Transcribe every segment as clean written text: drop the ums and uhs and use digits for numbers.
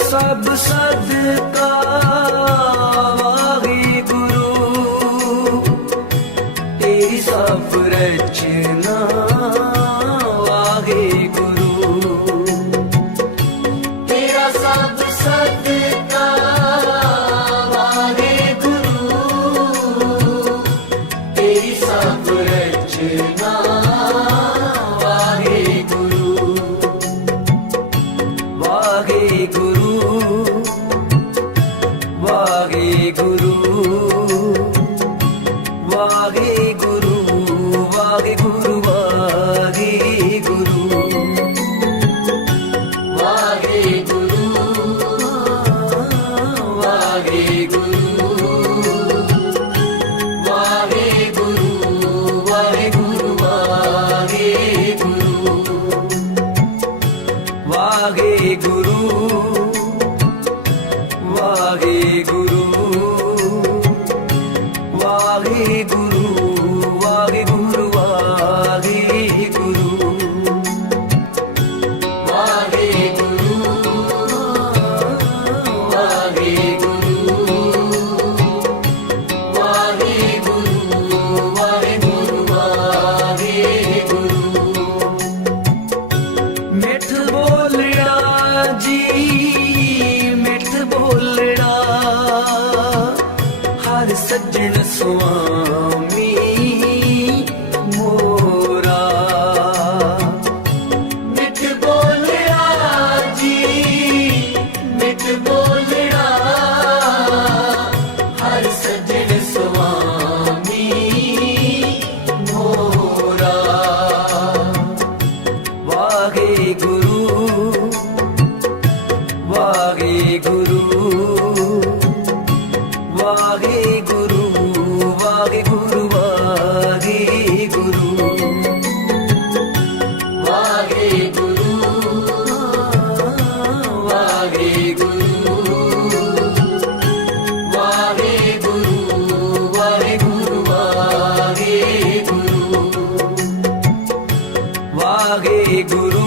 ਸਭ ਸਦਕਾ ਵਾਹਿਗੁਰੂ, ਤੇਰੀ ਸਭ ਰਚਨਾ ਵਾਹਿਗੁਰੂ, ਤੇਰਾ ਸਭ ਸਦਕਾ ਵਾਹਿਗੁਰੂ, ਤੇਰੀ ਸਭ ਰਚਨਾ ਵਾਹਿਗੁਰੂ, ਵਾਹਿਗੁਰੂ ਵਾਹਿਗੁਰੂ ਵਾਹਿਗੁਰੂ ਵਾਹਿਗੁਰੂ ਵਾਹਿਗੁਰੂ ਵਾਹਿਗੁਰੂ ਵਾਹਿਗੁਰੂ ਵਾਹਿਗੁਰੂ ਵਾਹਿਗੁਰੂ ਵਾਹਿਗੁਰੂ ਵਾਹਿਗੁਰੂ ਵਾਹਿਗੁਰੂ ਵਾਹਿਗੁਰੂ ਮਿੱਠ ਬੋਲਣਾ ਜੀ ਮਿੱਠ ਬੋਲਣਾ ਹਰ ਸੱਜਣ ਸੁਆਮੀ ਮੋਰਾ, ਮਿੱਠ ਬੋਲਣਾ ਜੀ ਮਿੱਠ ਬੋਲਣਾ ਹਰ ਸੱਜਣ ਸੁਆਮੀ ਮੋਰਾ, ਵਾਹਿਗੁਰੂ ਵਾਹਿਗੁਰੂ ਵਾਹਿਗੁਰੂ ਵਾਹਿਗੁਰੂ ਵਾਹਿਗੁਰੂ ਵਾਹਿਗੁਰੂ ਵਾਹਿਗੁਰੂ ਵਾਹਿਗੁਰੂ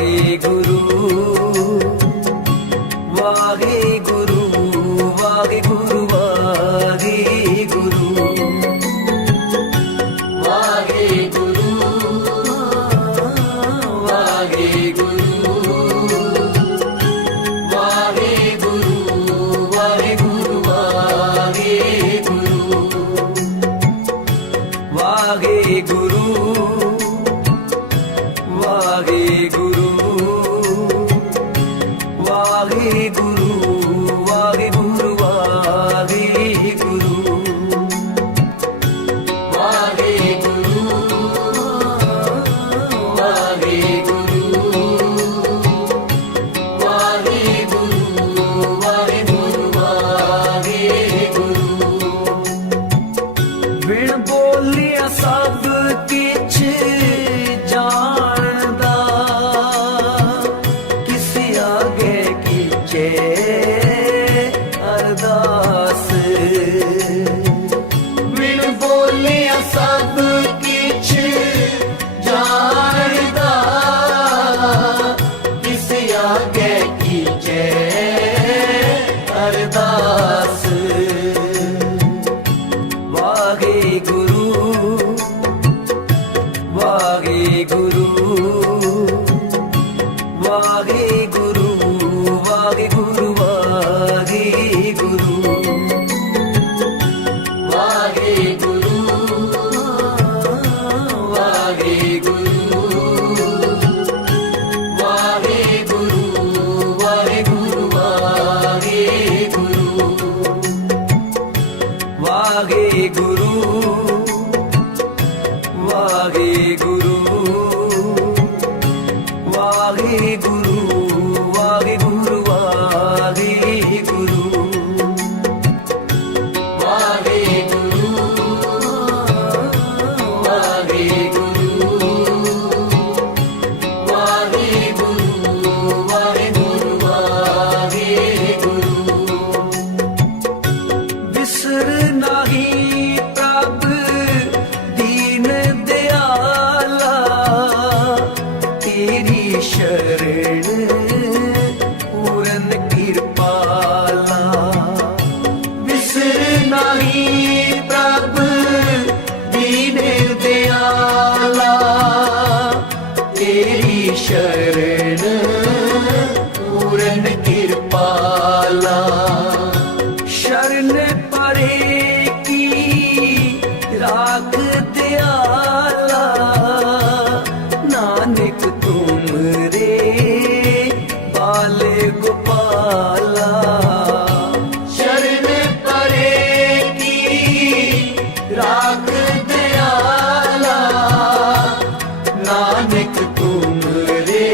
ਵਾਹਿਗੁਰੂ ਵਾਹਿਗੁਰੂ ਵਾਹਿਗੁਰੂ ਵਾਹਿਗੁਰੂ ਵਾਹਿਗੁਰੂ ਵਾਹਿਗੁਰੂ ਵਾਹਿਗੁਰੂ ਵਾਹਿਗੁਰੂ ਵਾਹਿਗੁਰੂ ਵਾਹਿਗੁਰੂ ਵਾਹਿਗੁਰੂ ਵਾਹਿਗੁਰੂ ਵਾਹਿਗੁਰੂ ਬਿਨ ਬੋਲਿਆ ਸਭ ਕਿਛ ਜਾਣਦਾ ਕਿਸ ਆਗੇ ਕੀਚੇ ਅਰਦਾਸ ਬਿਨ ਬੋਲਿਆ ਸਭ ਕਿਛ ਜਾਣਦਾ ਕਿਸ ਆਗੇ ਕੀਚੇ ਅਰਦਾਸ ਵਾਹਿਗੁਰੂ ਵਾਹਿਗੁਰੂ ਵਾਹਿਗੁਰੂ ਵਾਹਿਗੁਰੂ ਵਾਹਿਗੁਰੂ ਵਾਹਿਗੁਰੂ ਵਾਹਿਗੁਰੂ ਵਾਹਿਗੁਰੂ ਵਾਹਿਗੁਰੂ ਵਾਹਿਗੁਰੂ ਵਾਹਿਗੁਰੂ ਵਾਹਿਗੁਰੂ ਵਾਹਿਗੁਰੂ ਵਾਹਿਗੁਰੂ ਬਿਸਰ ਨਹੀਂ ਪ੍ਰਭ ਦੀਨ ਦਿਆਲਾ ਤੇਰੀ ਸ਼ਰਨ ਪੂਰਨ ਕਿਰਪਾਲਾ ਬਿਸਰ ਨਹੀਂ ਪ੍ਰਭ ਦੀਨ ਦਿਆਲਾ ਤੇਰੀ ਸ਼ਰਨ ਪੂਰਨ ਕਿਰਪਾਲਾ शरण परे की राख दयाला नानक तुम रे बाल गोपाला शरण परे की राख दयाला नानक तुम रे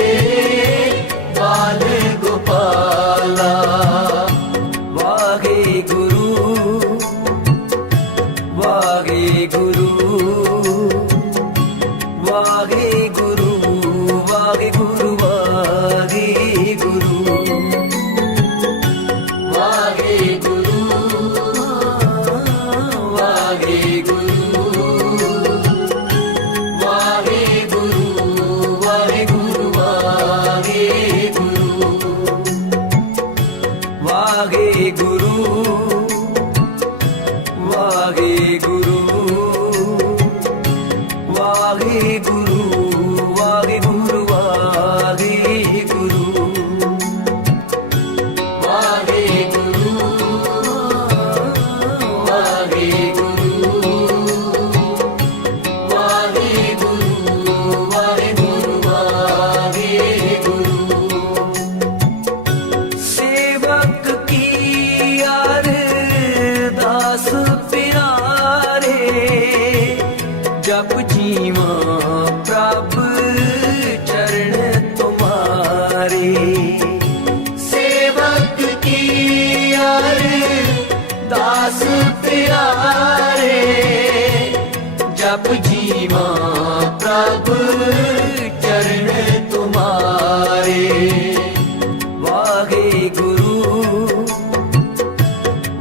बाल गोपाला वाहिगुरु वाहिगुरु वाहिगुरु वाहिगुरु वाहिगुरु वाहिगुरु वाहिगुरु वाहिगुरु वाहिगुरु वाहिगुरु वाहिगुरु वाहिगुरु वाहिगुरु वाहिगुरु वाहिगुरु सेवक की अरदास प्यारे जप जीवा प्रभ चरण तुम्हारे सेवक की अरदास प्यारे जप जीवा प्रभ चरण तुम्हारे वाहिगुरु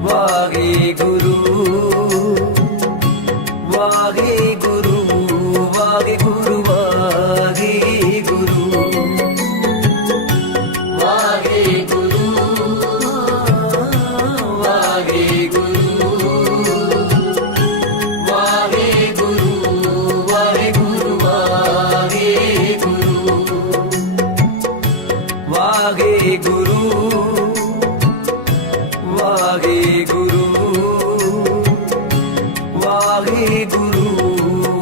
वाहिगुरु वाहिगुरु वाहिगुरु वाहिगुरु ਵਾਹਿਗੁਰੂ ਵਾਹਿਗੁਰੂ ਵਾਹਿਗੁਰੂ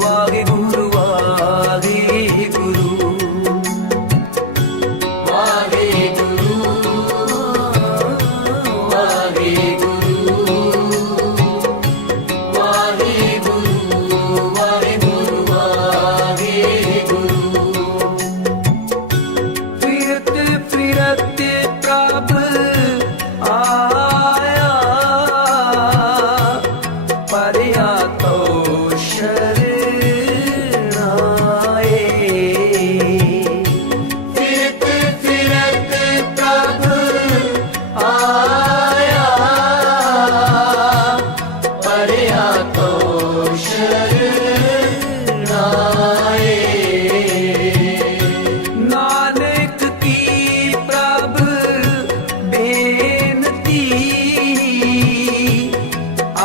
ਵਾਹਿਗੁਰੂ ਵਾਹਿਗੁਰੂ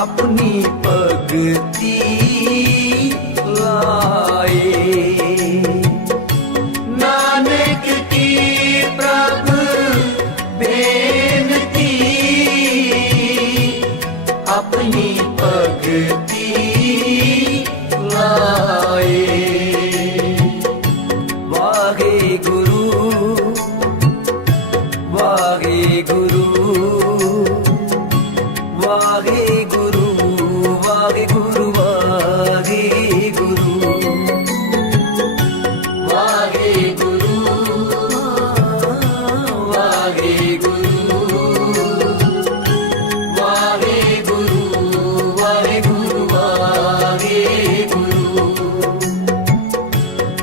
अपनी भगति लाए नानक की प्रभ बेनती अपनी भगति लाए वाहिगुरु वाहिगुरु वाहिगुरु वाहिगुरु वाहिगुरु वाहिगुरु वाहिगुरु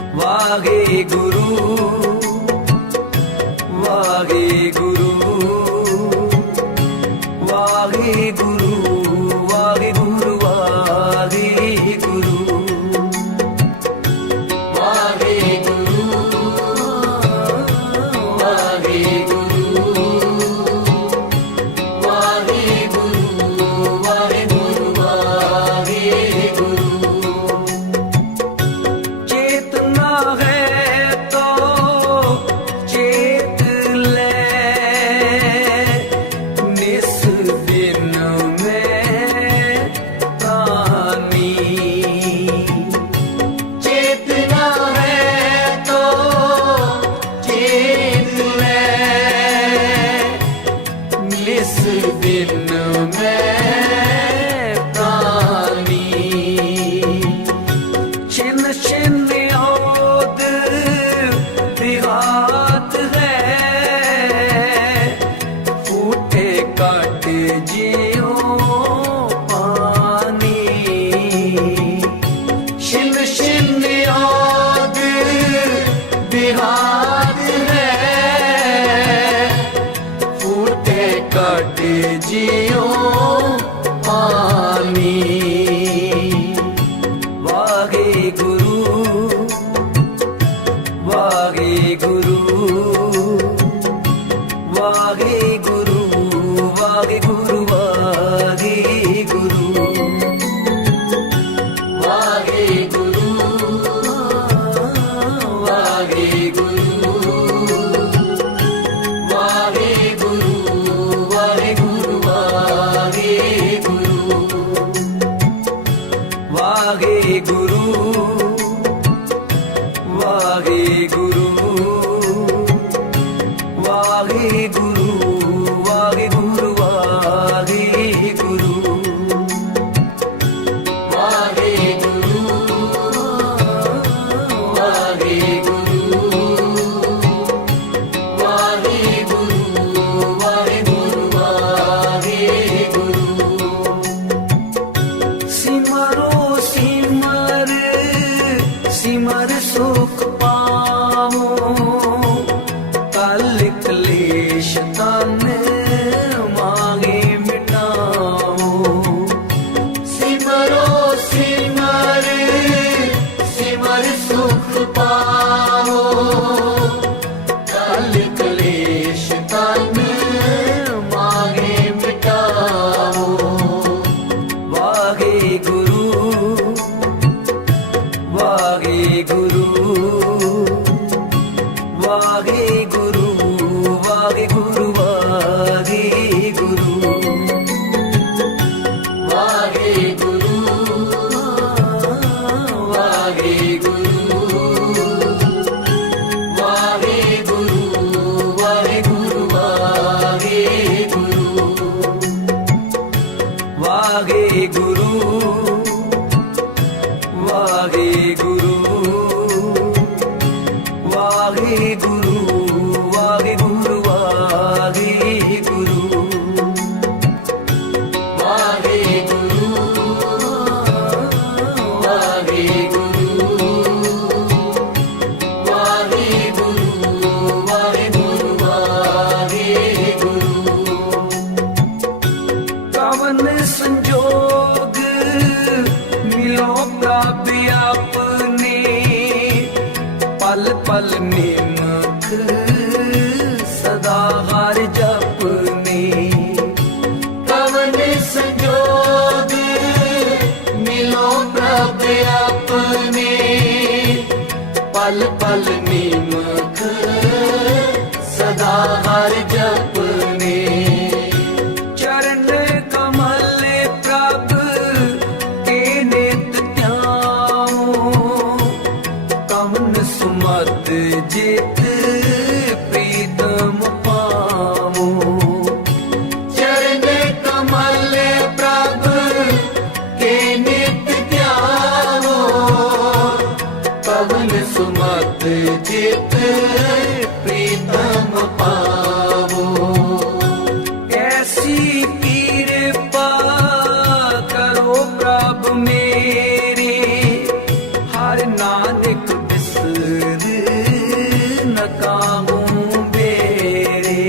वाहिगुरु वाहिगुरु वाहिगुरु वाहिगुरु वाहिगुरु वाहिगुरु वाहिगुरु वाहिगुरु वाहिगुरु चेतना है तो चेत ले निस दिन चेतना है तो चेत ले निस दिन में प्राणी छिन छिन ओद विहात है फूटे काट जियो पानी छिन छिन ओद विहात है फूटे काट जियो पानी वाहिगुरु वाहिगुरु वाहिगुरु वाहिगुरु वाहिगुरु वाहिगुरु वाहिगुरु वाहिगुरु वाहिगुरु वाहिगुरु वाहिगुरु वाहिगुरु वाहिगुरु सिमरो सिमर सिमर सुख पावो कल क्लेश तन मांगे मिटाओ सिमरो सिमर सिमर सुख पावो कल क्लेश तन मांगे मिटाओ वाहिगुरु वाहिगुरु वाहिगुरु ਦਾ ਹਰ ਜਪਨੇ। ਚਰਨ ਕਮਲ ਪ੍ਰਭ ਕੇ ਨਿਤ ਧਿਆਉ, ਕਵਨ ਸੁਮਤ ਜਿਤ ਪ੍ਰੀਤਮ ਪਾਵੋ। ਚਰਨ ਕਮਲ ਪ੍ਰਭ ਕੇ ਨਿਤ ਧਿਆਵੋ, ਕਵਨ ਸੁਮਤ ਜਿਤ ਪ੍ਰੀਤਮ ਪਾਵੋ। ਐਸੀ ਕਿਰਪਾ ਕਰੋ ਪ੍ਰਭ ਮੇਰੇ, ਹਰ ਨਾਨਕ ਬਿਸਰ ਨ ਕਾਹੂ ਬੇਰੇ।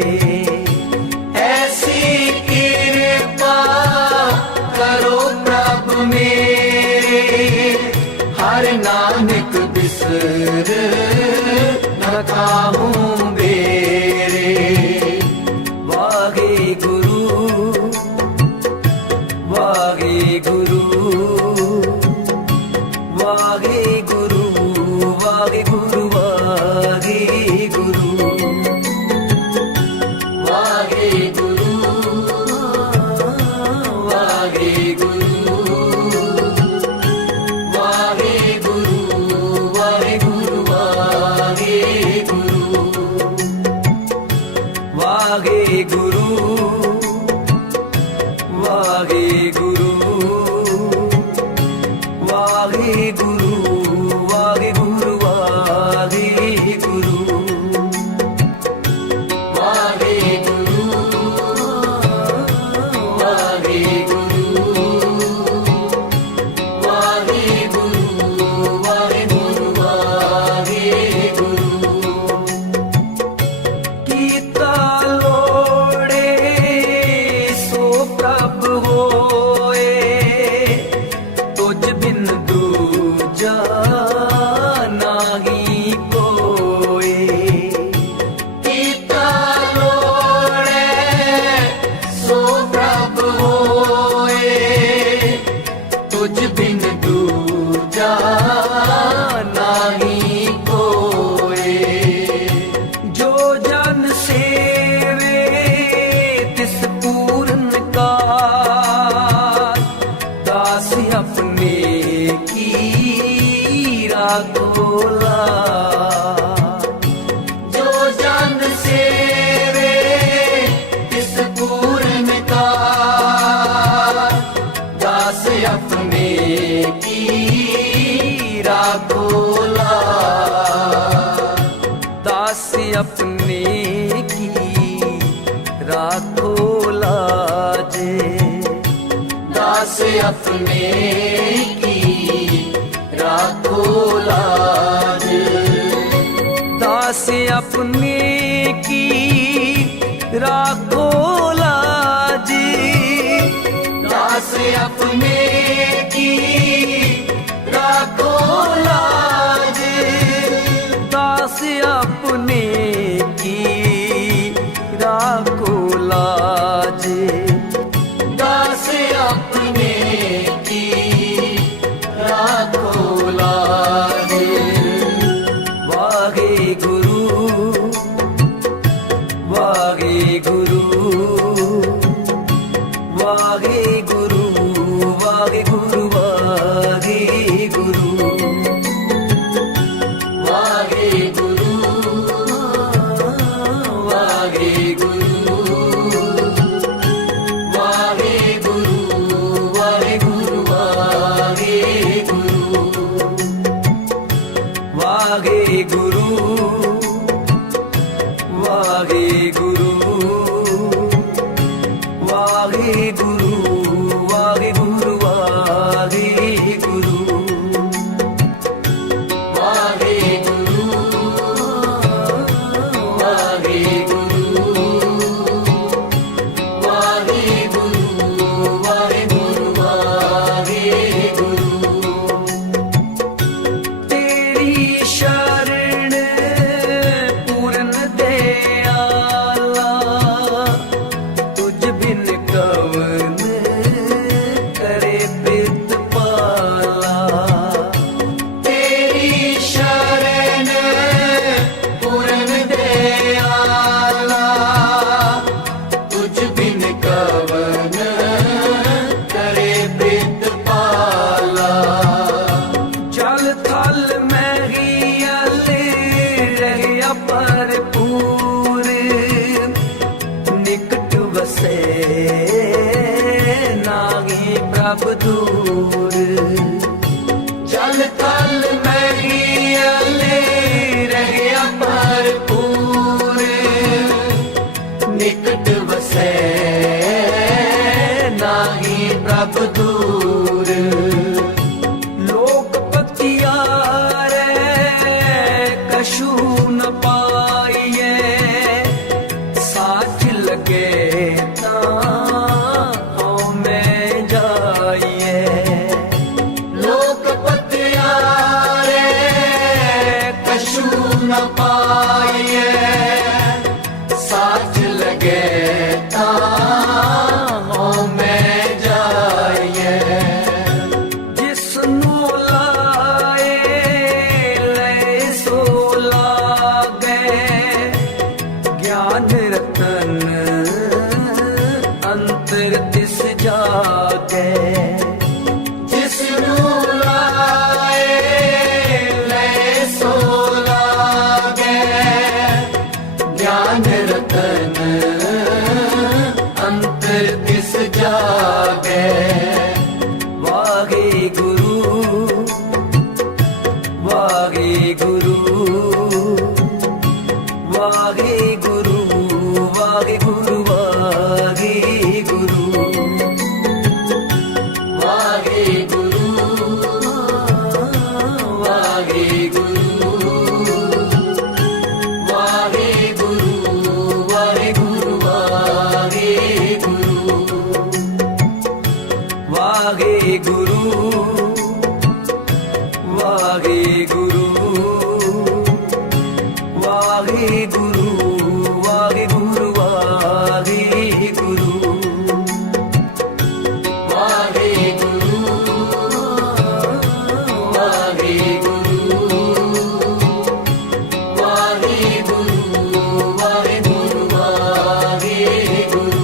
ਐਸੀ ਕਿਰਪਾ ਕਰੋ ਪ੍ਰਭ ਮੇਰੇ, ਹਰ ਨਾਨਕ ਬਿਸਰ ਨ ਕਾਹੂ ਬੇਰੇ। ਵਾਹਿਗੁਰੂ ਵਾਹਿਗੁਰੂ ਵਾਹਿਗੁਰੂ ਵਾਹਿਗੁਰੂ ਵਾਹਿਗੁਰੂ ਵਾਹਿਗੁਰੂ ਵਾਹਿਗੁਰੂ ਵਾਹਿਗੁਰੂ ਵਾਹਿਗੁਰੂ ਵਾਹਿਗੁਰੂ ਵਾਹਿਗੁਰੂ ਵਾਹਿਗੁਰੂ ਵਾਹਿਗੁਰੂ ਵਾਹਿਗੁਰੂ ਕੀਤਾ ਲੋੜੇ ਸੋ ਪ੍ਰਭ ਹੋਏ, ਤੁਝ ਬਿਨ ਦੂਜਾ ਨਾਹੀ ਕੋਏ। ਕੀਤਾ ਲੋੜੈ ਸੋ ਪ੍ਰਭ ਹੋਏ, ਤੁਝ ਬਿਨ ਦੂਜਾ ਨਾਹੀ ਕੋਏ। ਜੋ ਜਨ ਸੇਵੇ ਤਿਸ ਪੂਰਨ ਕਾਰ, ਦਾਸ ਆਪਣੇ ਕੀ ਰਾਖੋ ਲਾਜ। ਜੋ ਜਨ ਸੇਵੇ ਤਿਸ ਪੂਰਨ ਕਾ, ਦਾਸ ਆਪਣੇ ਕੀ ਰਾਖੋ ਲਾਜ। ਦਾਸ ਆਪਣੇ ਕੀ ਰਾਖੋ ਲਾਜੇ। ਦਾਸ ਆਪਣੇ ਕੀ ਰਾਖੋ ਲਾਜ। ਦਾਸ ਆਪਣੇ ਕੀ ਰਾਖੋ ਲਾਜ। ਦਾਸ ਆਪਣੇ ਕੀ ਰਾਖੋ ਲਾਜ। ਦਾਸ ਆਪਣੇ ਕੀ ਰਾਖੋ ਲਾਜੇ। ਦਾਸ ਆਪਣੇ ਕੀ ਰਾਖੋ ਲਾਜ। ਵਾਹਿਗੁਰੂ ਵਾਹਿਗੁਰੂ ਵਾਹਿਗੁਰੂ ਵਾਹਿਗੁਰੂ ਵਾਹਿਗੁਰੂ ਵਾਹਿਗੁਰੂ ਵਾਹਿਗੁਰੂ ਵਾਹਿਗੁਰੂ ਵਾਹਿਗੁਰੂ ਵਾਹਿਗੁਰੂ ਵਾਹਿਗੁਰੂ ਵਾਹਿਗੁਰੂ ਵਾਹਿਗੁਰੂ ਵਾਹਿਗੁਰੂ ਵਾਹਿਗੁਰੂ ਤੇਰੀ ਸ਼ਰਨ ਪੂਰਨ ਦਿਆਲਾ, ਪ੍ਰਭ ਦੂਰ ਜਲ ਥਲ ਮੈਲੇ ਰਹਿਆ ਭਰਪੂਰ ਨਿਕਟ ਵਸੈ ਨਾਹੀ ਪ੍ਰਭ ਦੂਰ ਲੋਕ ਪਤਿਆਰੇ ਕਛੂ ਨ ਪਾਈਏ ਸਾਚ ਲਗੇ ਤਾਂ ਹਉ ਮੈਂ ਜਾਈਏ ਲੋਕ ਪਤਿਆਰੇ ਕਛੂ ਨ ਪਾਈਏ ਸਾਚ ਲਗੇ ਤਾਂ ਹਉ ਮੈਂ ਜਾਈਏ ਜਿਸ ਨੂੰ ਲਾਏ ਲੈ ਸੋ ਲਾਗੇ ਗਿਆਨ ਰਤਨ ਅੰਤਰ ਤਿਸ ਜਾਗੇ ਜਿਸ ਨੂੰ ਲਾਏ ਲੈ ਸੋ ਲਾਗੇ ਗਿਆਨ ਰਤਨ ਅੰਤਰ ਤਿਸ ਜਾਗੇ ਵਾਹਿਗੁਰੂ ਵਾਹਿਗੁਰੂ ਵਾਹਿਗੁਰੂ ਵਾਹਿਗੁਰੂ ਵਾਹਿਗੁਰੂ ਵਾਹਿਗੁਰੂ ਵਾਹਿਗੁਰੂ ਵਾਹਿਗੁਰੂ ਵਾਹਿਗੁਰੂ ਵਾਹਿਗੁਰੂ ਵਾਹਿਗੁਰੂ ਵਾਹਿਗੁਰੂ ਵਾਹਿਗੁਰੂ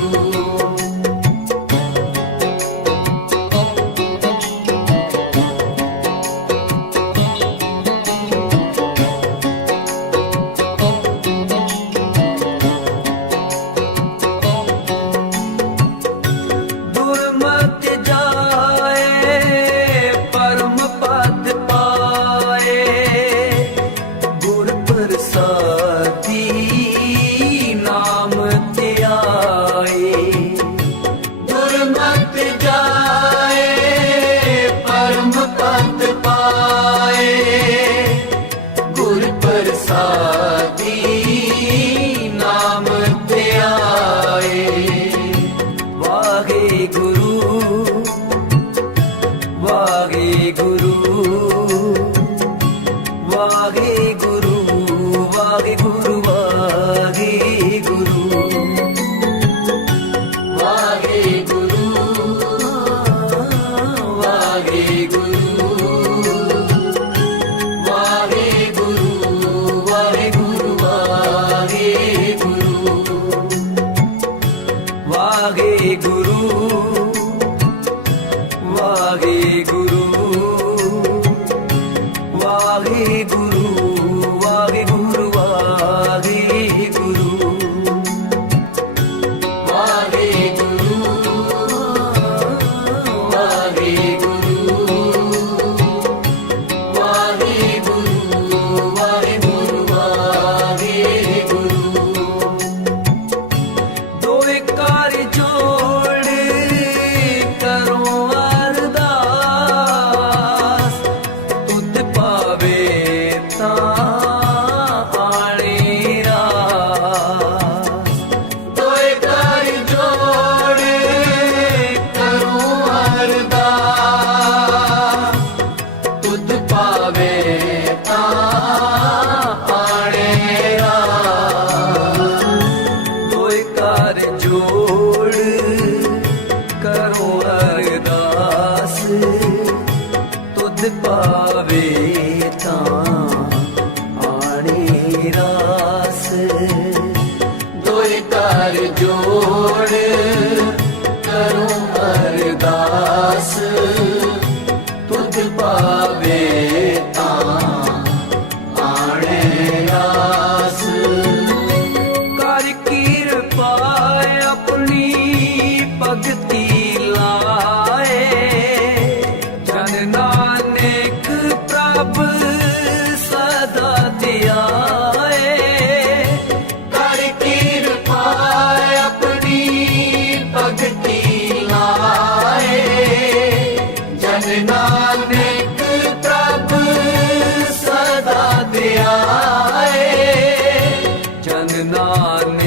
ਦੁਰਮਤਿ ਜਾਏ ਪਰਮ ਪਦ ਪਾਏ ਗੁਰ ਪ੍ਰਸਾਦੀ ਨਾਮ ਧਿਆਏ ਦੁਰਮਤਿ ਜਾਏ ਪਰਮ ਪਦ ਪਾਏ ਗੁਰ ਪ੍ਰਸਾਦੀ ਨਾਮ ਧਿਆਏ ਵਾਹਿਗੁਰੂ ਵਾਹਿਗੁਰੂ ਵਾਹਿਗੁਰੂ ਵਾਹਿਗੁਰੂ ਵਾਹਿਗੁਰੂ ਵਾਹਿਗੁਰੂ ਵਾਹਿਗੁਰੂ ਵਾਹਿਗੁਰੂ ਵਾਹਿਗੁਰੂ ਵਾਹਿਗੁਰੂ ਵਾਹਿਗੁਰੂ ਵਾਹਿਗੁਰੂ ਦੋਏ ਕਰ ਜੋੜ ਕਰੋ ਅਰਦਾਸ ਤੁਧ ਪਾਵੇ ਤਾਂ ਆਣੇ ਰਾਸ ਦੋਏ ਕਰ ਜੋੜ ਕਰੋ ਅਰਦਾਸ ਤੁਧ ਪਾਵੇ ਤਾਂ ਆਣੇ ਰਾਸ ਦੋਏ ਕਰ ਜੋੜ ਕਰੋ ਅਰਦਾਸ ਤੁਧ ਪਾਵੇ ਤਾਂ ਆਣੇ ਰਾਸ ਦੋਏ ਕਰ ਜੋੜ ਕਰੋ ਅਰਦਾਸ ਤੁਧ ਪਾਵੇ ਤਾਂ ਆਣੇ ਰਾਸ ਕਰ ਕਿਰਪਾ ਆਪਣੀ ਭਗਤੀ ਲਾਏ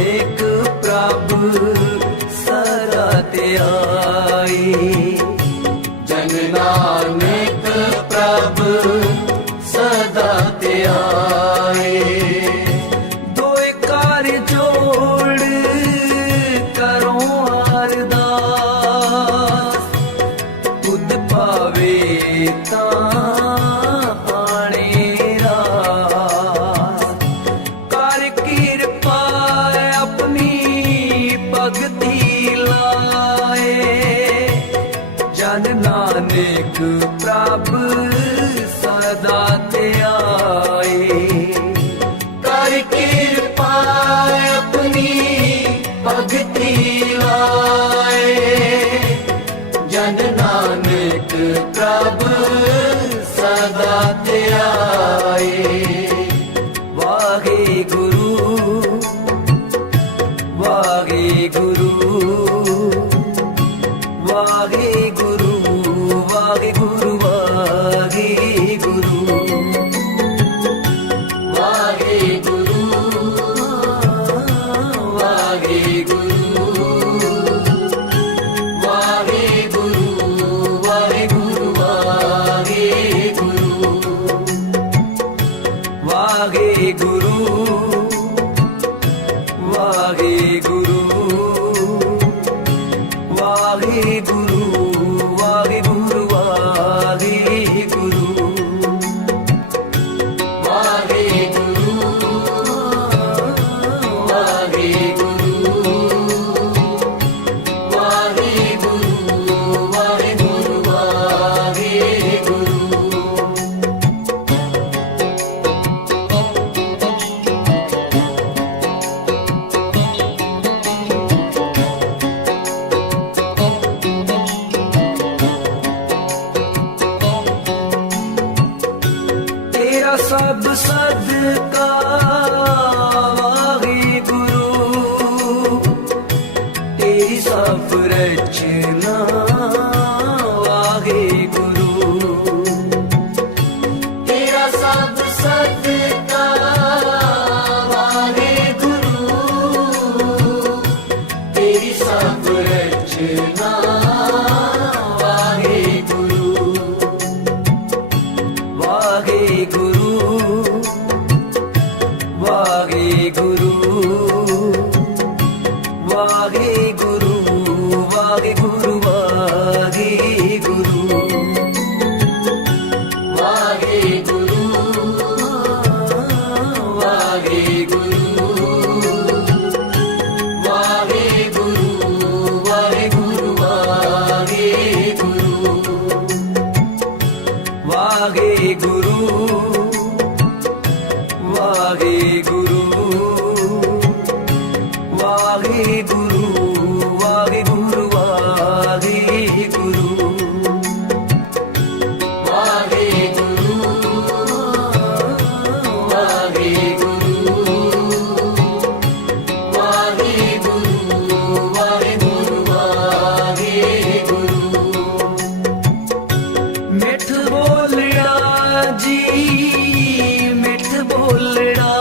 ਨਾਨਕ ਪ੍ਰਭ ਸਦਾ ਧਿਆਏ ਜਨ ਨਾਨਕ ਪ੍ਰਭ ਸਦਾ ਧਿਆਏ ਦੋਏ ਕਾਰ ਜੋੜ ਕਰੋ ਅਰਦਾਸ ਤੁਧ ਪਾਵੇ ਤਾਂ ਆਣੇ ਰਾਸ ਕਰ ਕਿਰਪਾ ਆਪਣੀ ਭਗਤੀ ਲਾਏ ਜਨ ਨਾਨਕ ਪ੍ਰਭ ਸਦਾ ਧਿਆਏ ਕਰ ਕਿਰਪਾ ਆਪਣੀ ਭਗਤੀ ਲਾਏ ਜਨ ਨਾਨਕ ਪ੍ਰਭ ਸਦਾ ਧਿਆਏ ਵਾਹਿਗੁਰੂ ਵਾਹਿਗੁਰੂ ਵਾਹਿਗੁਰੂ ਵਾਹਿਗੁਰੂ ਵਾਹਿਗੁਰੂ ਵਾਹਿਗੁਰੂ ਵਾਹਿਗੁਰੂ ਵਾਹਿਗੁਰੂ ਵਾਹਿਗੁਰੂ ਵਾਹਿਗੁਰੂ ਵਾਹਿਗੁਰੂ ਵਾਹਿਗੁਰੂ ਵਾਹਿਗੁਰੂ ਤੇਰਾ ਸਭ ਸਦਕਾ ਵਾਹਿਗੁਰੂ ਤੇਰੀ ਸਭ ਰਚਨਾ ਵਾਹਿਗੁਰੂ ਤੇਰਾ ਸਭ ਸਦਕਾ ਵਾਹਿਗੁਰੂ ਤੇਰੀ ਸਭ ਰਚਨਾ ਵਾਹਿਗੁਰੂ ਵਾਹਿਗੁਰੂ ਵਾਹਿਗੁਰੂ ਵਾਹਿਗੁਰੂ ਵਾਹਿਗੁਰੂ ਵਾਹਿਗੁਰੂ ਵਾਹਿਗੁਰੂ ਵਾਹਿਗੁਰੂ ਵਾਹਿਗੁਰੂ ਵਾਹਿਗੁਰੂ ਵਾਹਿਗੁਰੂ ਵਾਹਿਗੁਰੂ ਵਾਹਿਗੁਰੂ ਵਾਹਿਗੁਰੂ ਮਿੱਠ ਬੋਲੜਾ ਜੀ ਮਿੱਠ ਬੋਲੜਾ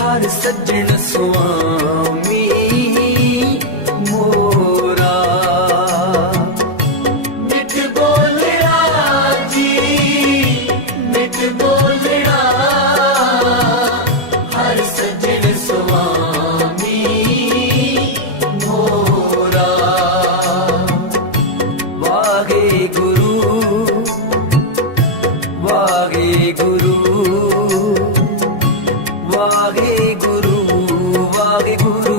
ਹਰ ਸੱਜਣ ਸੁਆਮੀ ਮੋਰਾ ਮਿੱਠ ਬੋਲੜਾ ਜੀ ਮਿੱਠ ਬੋਲੜਾ ਹਰ ਸੱਜਣ ਸੁਆਮੀ ਮੋਰਾ ਵਾਹਿਗੁਰੂ ਵਾਹਿਗੁਰੂ ਵਾਹਿਗੁਰੂ ਵਾਹਿਗੁਰੂ ਵਾਹਿਗੁਰੂ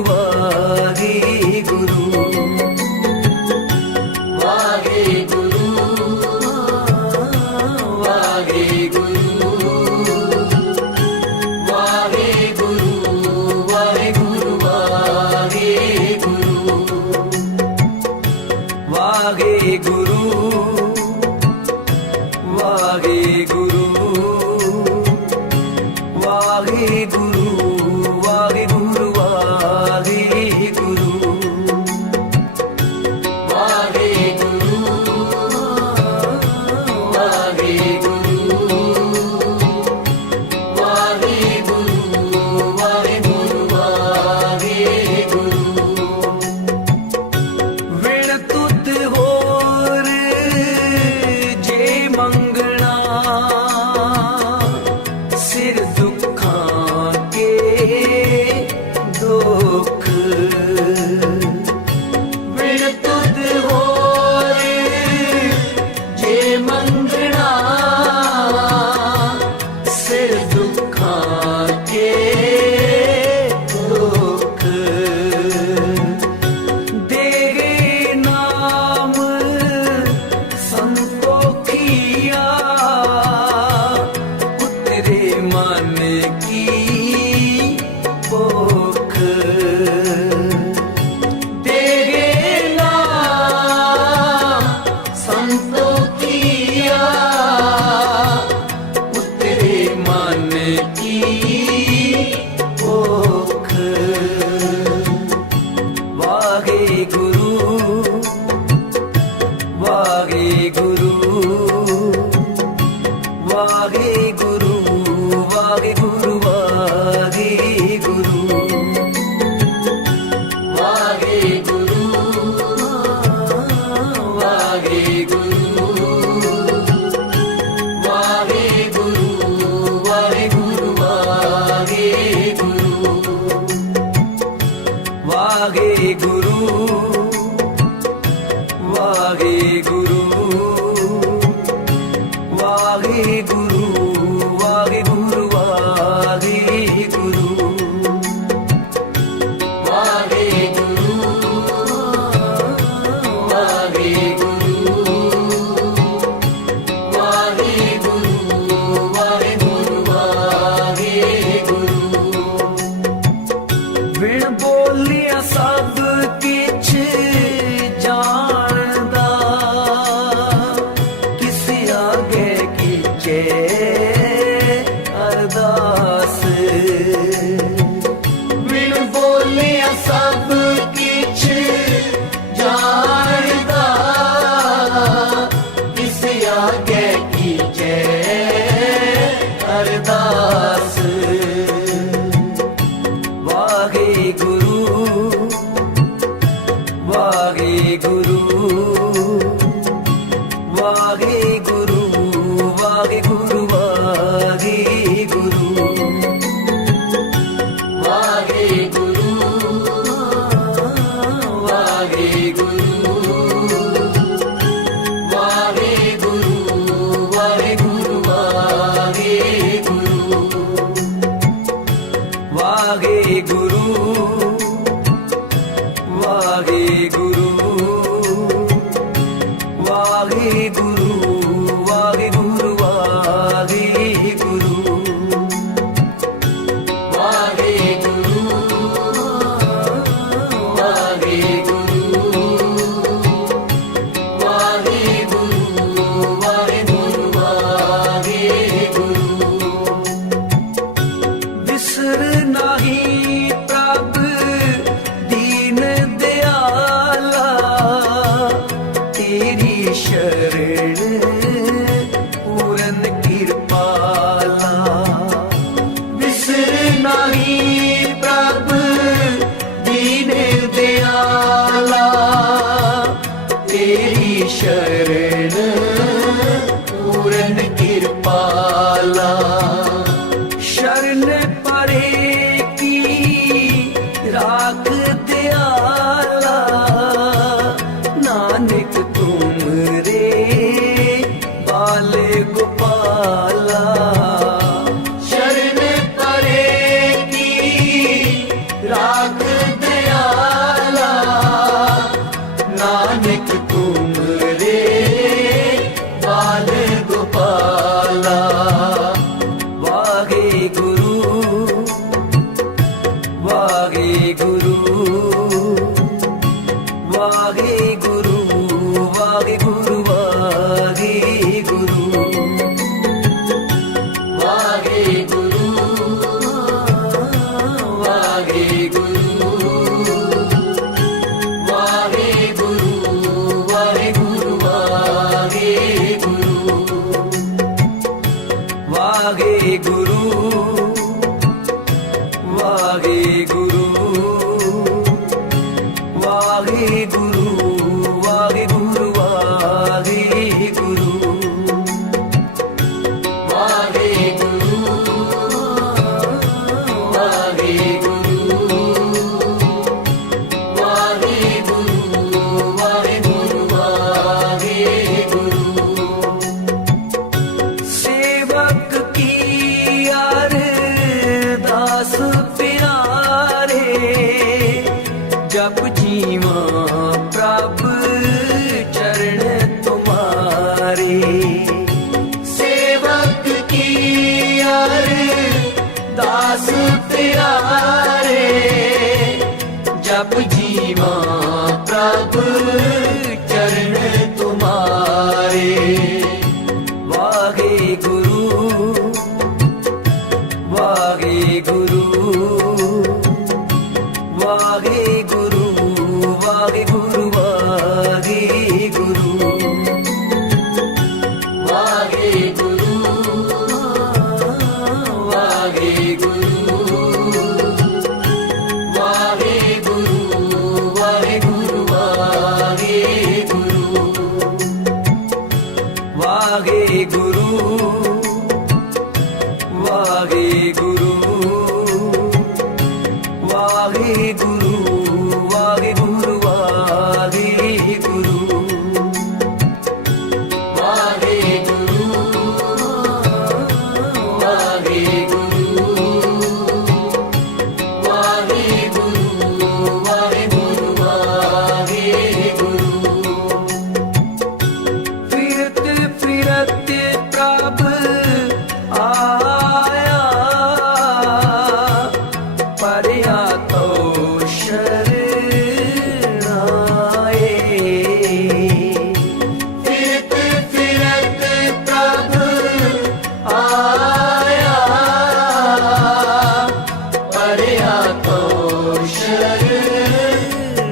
ਵਾਹਿਗੁਰੂ ਵਾਹਿਗੁਰੂ ਵਾਹਿਗੁਰੂ ਵਾਹਿਗੁਰੂ ਵਾਹਿਗੁਰੂ ਬਿਨ ਬੋਲਿਆ ਸਭ ਕਿਛ ਜਾਣਦਾ ਕਿਸ ਆਗੇ ਕੀਚੇ ਅਰਦਾਸ ਬਿਨ ਬੋਲਿਆ ਸਭ ਕਿਛ ਜਾਣਦਾ ਕਿਸ ਆਗੇ ਕੀਜੈ ਅਰਦਾਸ ਵਾਹਿਗੁਰੂ ਵਾਹਿਗੁਰੂ ਵਾਹਿਗੁਰੂ ਵਾਹਿਗੁਰੂ ਵਾਹਿਗੁਰੂ ਵਾਹਿਗੁਰੂ ਵਾਹਿਗੁਰੂ ਵਾਹਿਗੁਰੂ ਵਾਹਿਗੁਰੂ ਬਿਸਰ ਨਹੀਂ ਪ੍ਰਭ ਦੀਨ ਦਿਆਲਾ ਤੇਰੀ ਸ਼ਰਨ ਪੂਰਨ ਕਿਰਪਾਲਾ ਬਿਸਰ ਨਹੀਂ ਪ੍ਰਭ ਦੀਨ ਦਿਆਲਾ ਤੇਰੀ ਸ਼ਰਨ ਪੂਰਨ ਕਿਰਪਾਲਾ ਸ਼ਰਨ ਪਰੇ ਕੀ ਰਾਖ ਦਿਆਲਾ ਨਾਨਕ ਤੁਮਰੇ ਬਾਲ ਗੋਪਾਲਾ ਸ਼ਰਨ ਪਰੇ ਕੀ ਰਾਖ ਦਿਆਲਾ ਨਾਨਕ ਤੁਮਰੇ ਬਾਲ ਗੋਪਾਲਾ ਵਾਹਿਗੁਰੂ ਵਾਹਿਗੁਰੂ ਵਾਹਿਗੁਰੂ ਵਾਹਿਗੁਰੂ ਵਾਹਿਗੁਰੂ ਵਾਹਿਗੁਰੂ ਵਾਹਿਗੁਰੂ ਵਾਹਿਗੁਰੂ ਵਾਹਿਗੁਰੂ ਸੇਵਕ ਕੀ ਅਰਦਾਸ ਪਿਆਰੇ ਜਪ ਜੀਵਾਂ ਪ੍ਰਭ ਚਰਨ ਤੁਮਾਰੇ ਸੇਵਕ ਕੀ ਅਰਦਾਸ ਪਿਆਰੇ ਜਪ ਜੀਵਾਂ ਪ੍ਰਭ ਚਰਨ ਤੁਮਾਰੇ ਵਾਹਿਗੁਰੂ ਵਾਹਿਗੁਰੂ ਵਾਹਿਗੁਰੂ ਵਾਹਿਗੁਰੂ ਵਾਹਿਗੁਰੂ ਵਾਹਿਗੁਰੂ ਵਾਹਿਗੁਰੂ ਵਾਹਿਗੁਰੂ शरणाए।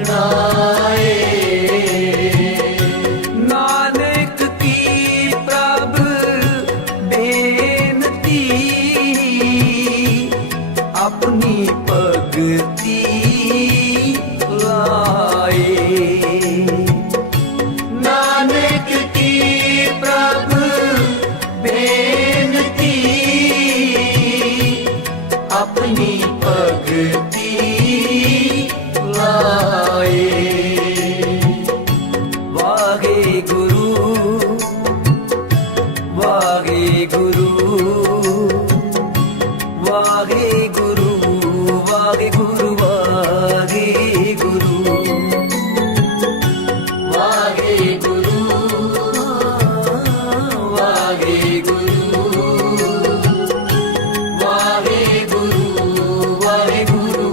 नानक की प्रभ बेनती, अपनी भगति लाए। नानक की प्रभ बेनती, अपनी भगति लाए। वाहे गुरु, वाहे गुरु, वाहे गुरु, वाहे गुरु, वाहे गुरु, वाहे गुरु, वाहे गुरु, वाहे गुरु, वाहे गुरु,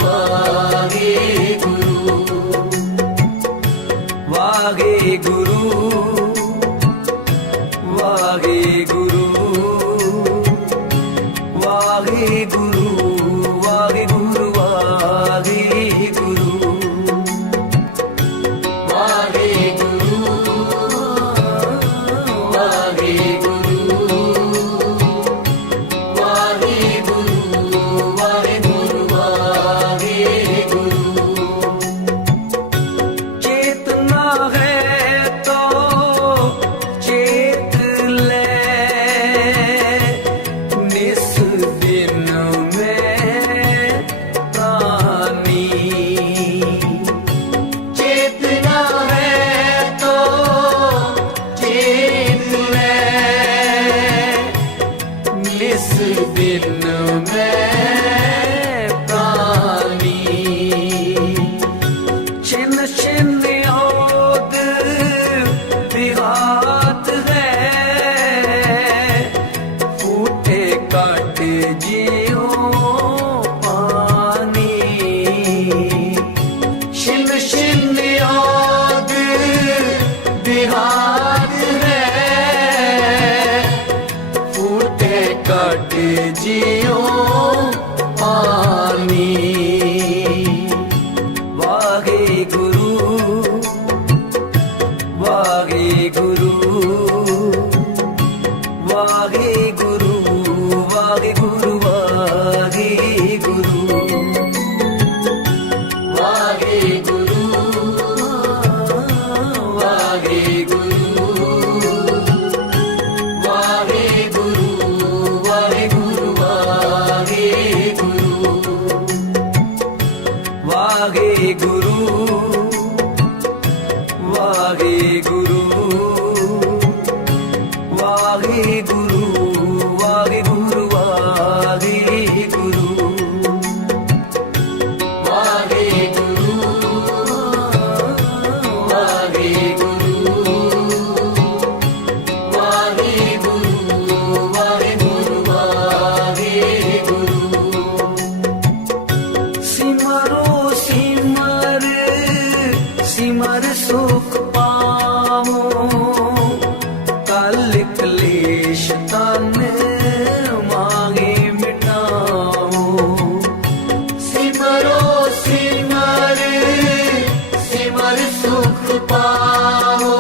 वाहे गुरु, वाहे गुरु, वाहे गुरु, वाहे गुरु, वाहे गुरु, वाहे गुरु, वाहे गुरु, वाहे गुरु, वाहे गुरु, वाहे गुरु। चेतना है तो चेत ले, निस दिन में प्राणी। चेतना है तो चेत ले, निस दिन में प्राणी। छिन छिन ओद विघात है, फूटे काट जियो पानी। शिन शिन याद बिहार है, फूटे कट जियो पानी। वाहे गुरु, वाहे गुरु, वाहे गुरु, वाहे गुरु, वाहे गुरु, वाहे गुरु, वाहे गुरु, वाहे गुरु, वाहे गुरु, वाहे गुरु, वाहे गुरु, वाहे गुरु, वाहे गुरु, वाहे गुरु, वाहे गुरु, वाहे गुरु, वाहे गुरु, वाहे गुरु, वाहे गुरु। सिमरो सिमर, सिमर सुख पाओ, कल क्लेश तन मांगे मिटाओ। सिमरो सिमर, सिमर सुख पाओ,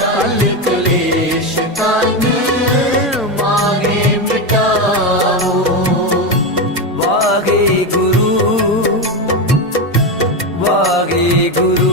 कल क्लेश तन मांगे मिटाओ। वाहे गुरु, वाहे गुरु,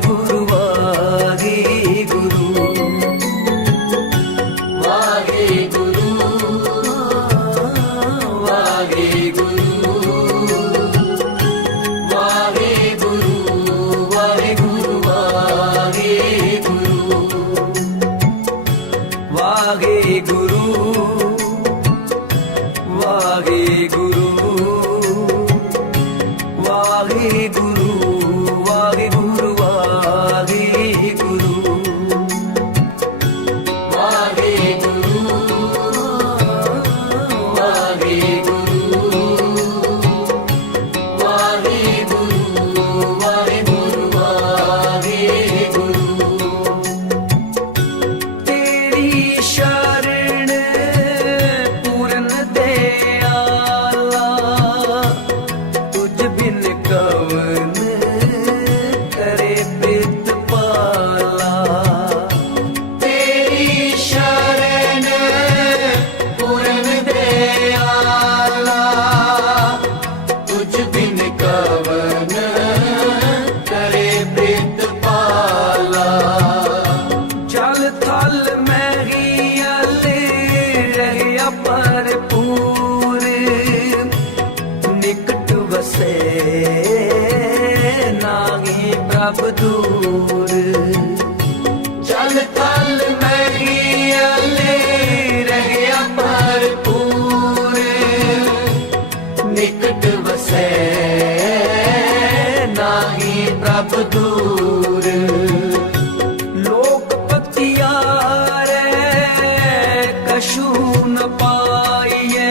कछु न पाइए,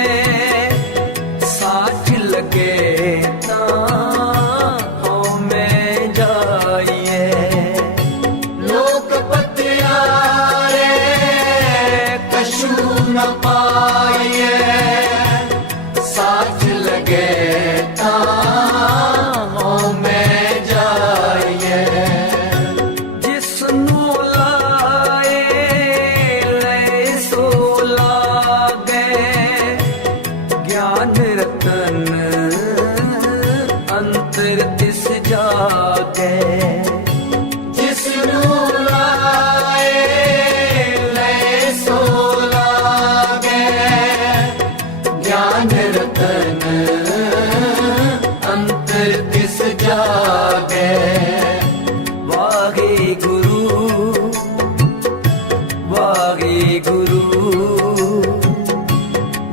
साच लगे में जाइए। लोक पतियारे कछु न पाइए, साच लगे ताहों में जाइए। जिसनु लाए ले सो लागे, ज्ञान रतन अंतर तिस जागे। जिसनु लाए ले सो लागे, ज्ञान रतन अंतर तिस जागे। वाहे गुरु, वाहे गुरु,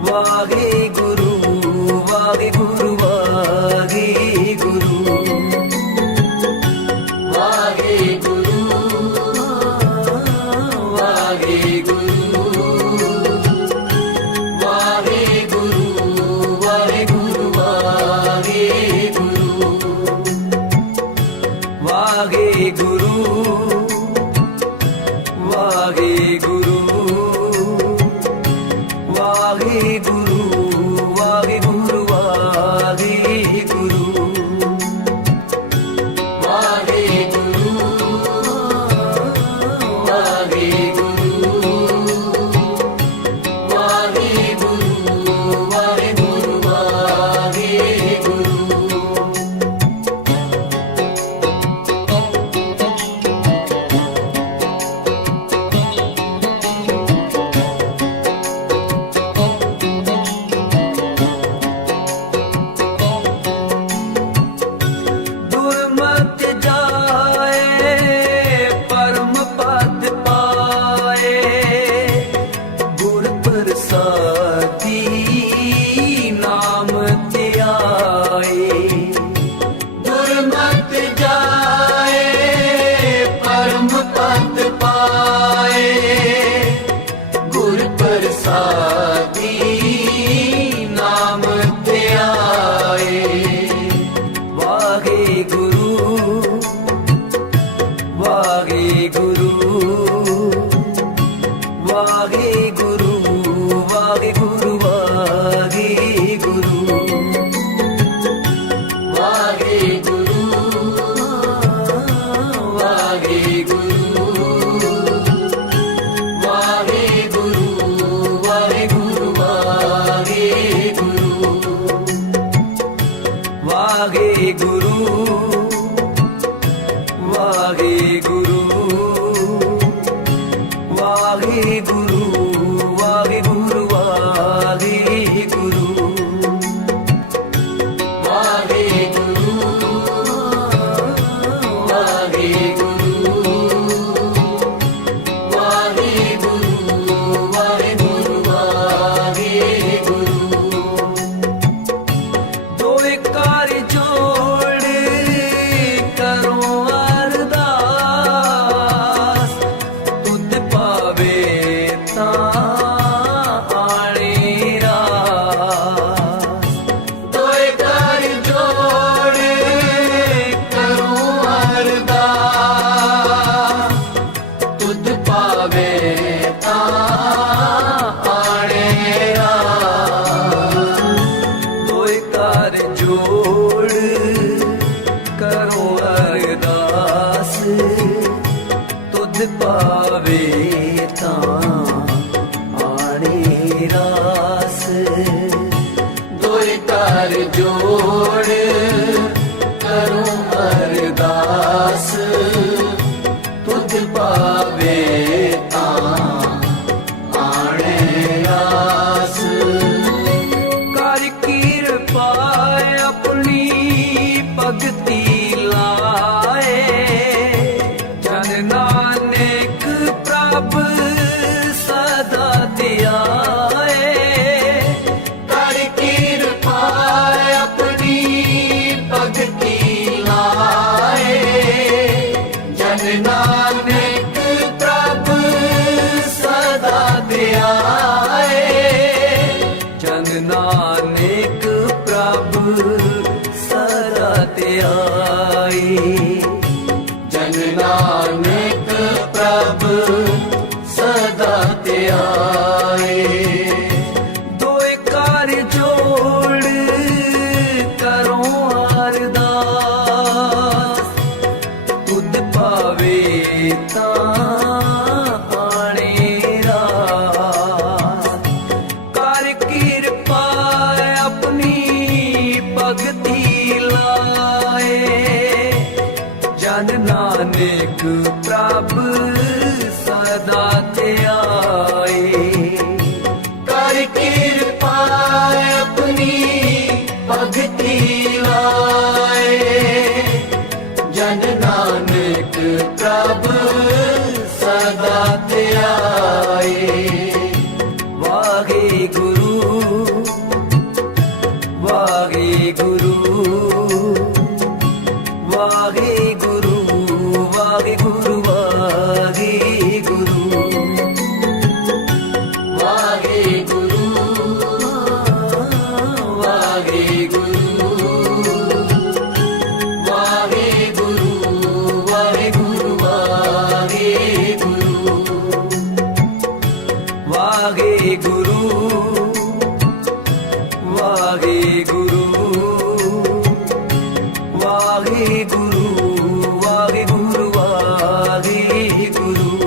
वाहे गुरु, वाहे गुरु, वाहे गुरु, वाहे गुरु, वाहे गुरु, वाहे गुरु, वाहे गुरु, वाहे गुरु, वाहे गुरु, वाहे गुरु, वाहे गुरु, वाहे गुरु, वाहे गुरु, वाहे गुरु, वाहे गुरु, वाहे गुरु, वाहे गुरु। दुर्मत जाए परम पद पाए, गुर प्रसादी नाम त्याए। दुर्मत जाए परम पद पाए, गुर प्रसादी नाम त्याए। वाहे गुरु, वाहे गुरु, वाहे गुरु, वाहे गुरु, वाहे गुरु, वाहे गुरु, वाहे गुरु, वाहे गुरु, वाहे गुरु, वाहे गुरु, वाहे गुरु, वाहे गुरु, वाहे गुरु, वाहे गुरु, वाहे गुरु, वाहे गुरु, वाहे गुरु, वाहे गुरु, वाहे गुरु। दो कार जोड़ करो अरदास, तुद पावे आणे रास। तोय कर जोड़ करूं अरदास, तुझ पावे आणे रास। दोए कार जोड़ करो अरदास, तुद पावे आणे रास। दोय कर जोड़ करूं अरदास, तुझ पावे आणे रास। कर किरपा अपनी भगति लाए, जन नानक प्रभ सदा ध्याए। कर कृपा अपनी भगति लाए, जन नानक प्रभ सदा ध्याए। ਆਣੇ ਰਾਤ ਕਰ ਕਿਰਪਾ ਆਪਣੀ ਭਗਤੀ ਲਾਏ ਜਨ ਨਾਨਕ ਪ੍ਰਭ ਸਦਾ ਧਿਆਏ ਕਰ ਕਿਰਪਾ ਆਪਣੀ ਭਗਤੀ ਲਾਏ ਜਨ ਨਾਨਕ ਪ੍ਰਭ ਸਦਾ ਧਿਆਏ ਵਾਹਿਗੁਰੂ ਵਾਹਿਗੁਰੂ ਵਾਹਿਗੁਰੂ ਵਾਹਿਗੁਰੂ ਵਾਹਿਗੁਰੂ ਵਾਹਿਗੁਰੂ ਵਾਹਿਗੁਰੂ ਵਾਹਿਗੁਰੂ ਵਾਹਿਗੁਰੂ ਵਾਹਿਗੁਰੂ ਵਾਹਿਗੁਰੂ ਵਾਹਿਗੁਰੂ ਵਾਹਿਗੁਰੂ ਵਾਹਿਗੁਰੂ ਵਾਹਿਗੁਰੂ